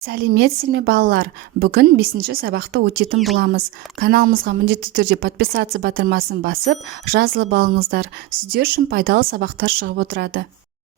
Сәлеметсіз ме балалар? Бүгін 5-ші сабақты өтетін боламыз. Каналымызға міндетті түрде подписация батырмасын басып, жазылып алыңыздар. Сіздер үшін пайдалы сабақтар шығып отырады.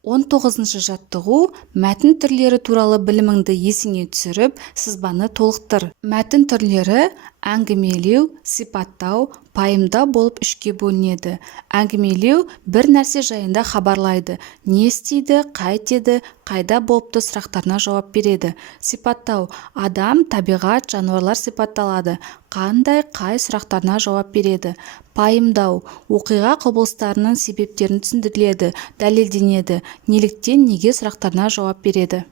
19-шы жаттығу мәтін түрлері туралы біліміңді есіңе түсіріп, сызбаны толықтыр. Мәтін түрлері әңгімелеу, сипаттау, пайымдау болып үшке бөлінеді. Әңгімелеу бір нәрсе жайында хабарлайды, не істейді, қайтеді, қайда болыпты сұрақтарына жауап береді. Сипаттау адам, табиғат, жануарлар сипатталады, қандай, қай сұрақтарына жауап береді. Пайымдау оқиға құбылыстарының себептерін түсіндіріледі, дәлелденеді, неліктен, неге сұрақтарына жауап береді.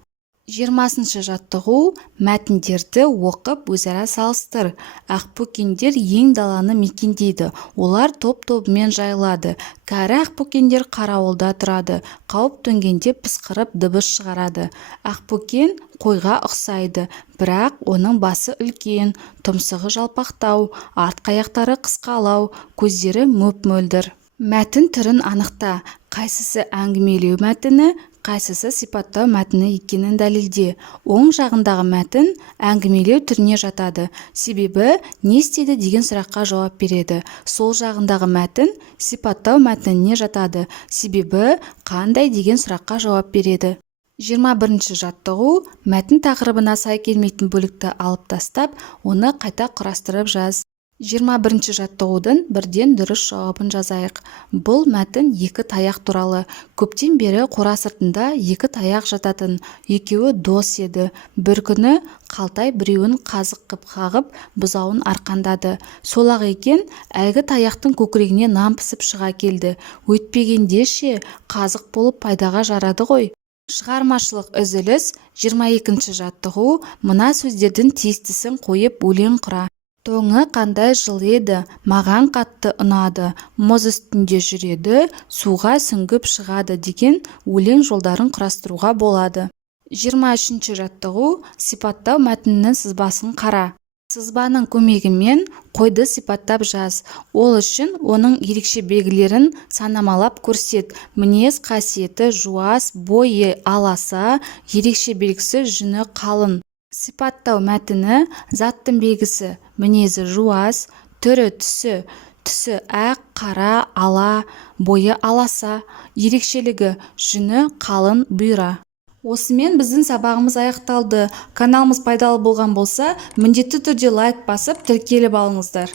20-шы жаттығу мәтіндерді оқып өзара салыстыр. Ақбөкендер ең даланы мекендейді. Олар топ-тобымен жайылады. Кәрі ақбөкендер қарауылда тұрады. Қауіп төнгенде пысқырып дыбыс шығарады. Ақбөкен қойға ұқсайды, бірақ оның басы үлкен, тұмсығы жалпақтау, артқы аяқтары қысқалау, көздері мөп-мөлдір. Мәтін түрін анықта. Қайсысы әңгімелеу мәтіні, қайсысы сипаттау мәтіні екенін дәлелде. Оң жағындағы мәтін әңгімелеу түріне жатады. Себебі не істейді деген сұраққа жауап береді. Сол жағындағы мәтін сипаттау мәтініне жатады. Себебі қандай деген сұраққа жауап береді. 21-ші жаттығу мәтін тақырыбына сай келмейтін бөлікті алып тастап, оны қайта құрастырып жаз. 21-ші жаттығудың бірден дұрыс жауабын жазайық. Бұл мәтін екі таяқ туралы. Көптен бері қора сыртында екі таяқ жататын. Екеуі дос еді. Бір күні Қалтай біреуін қазық қып қағып, бұзауын арқандады. Сол-ақ екен, әлгі таяқтың көкірегіне нан пісіп шыға келді. Өйтпегенде ше, қазық болып пайдаға жарады ғой. Шығармашылық үзіліс. 22-ші жаттығу мына сөздердің тиістісін қойып өлең құра. Тоңы қандай жыл еді, маған қатты ұнады, мұз үстінде жүреді, суға сүңгіп шығады деген өлең жолдарын құрастыруға болады. 23-ші жаттығу сипаттау мәтінінің сызбасын қара. Сызбаның көмегімен қойды сипаттап жаз. Ол үшін оның ерекше белгілерін санамалап көрсет. Мінез қасиеті жуас, бойы аласа, ерекше белгісі жүні қалың. Сипаттау мәтіні заттың белгісі, мінезі жуас, түрі түсі ақ, қара, ала, бойы аласа, ерекшелігі жүні қалың, бұйра. Осымен біздің сабағымыз аяқталды. Каналымыз пайдалы болған болса, міндетті түрде лайк басып, тіркеліп алыңыздар.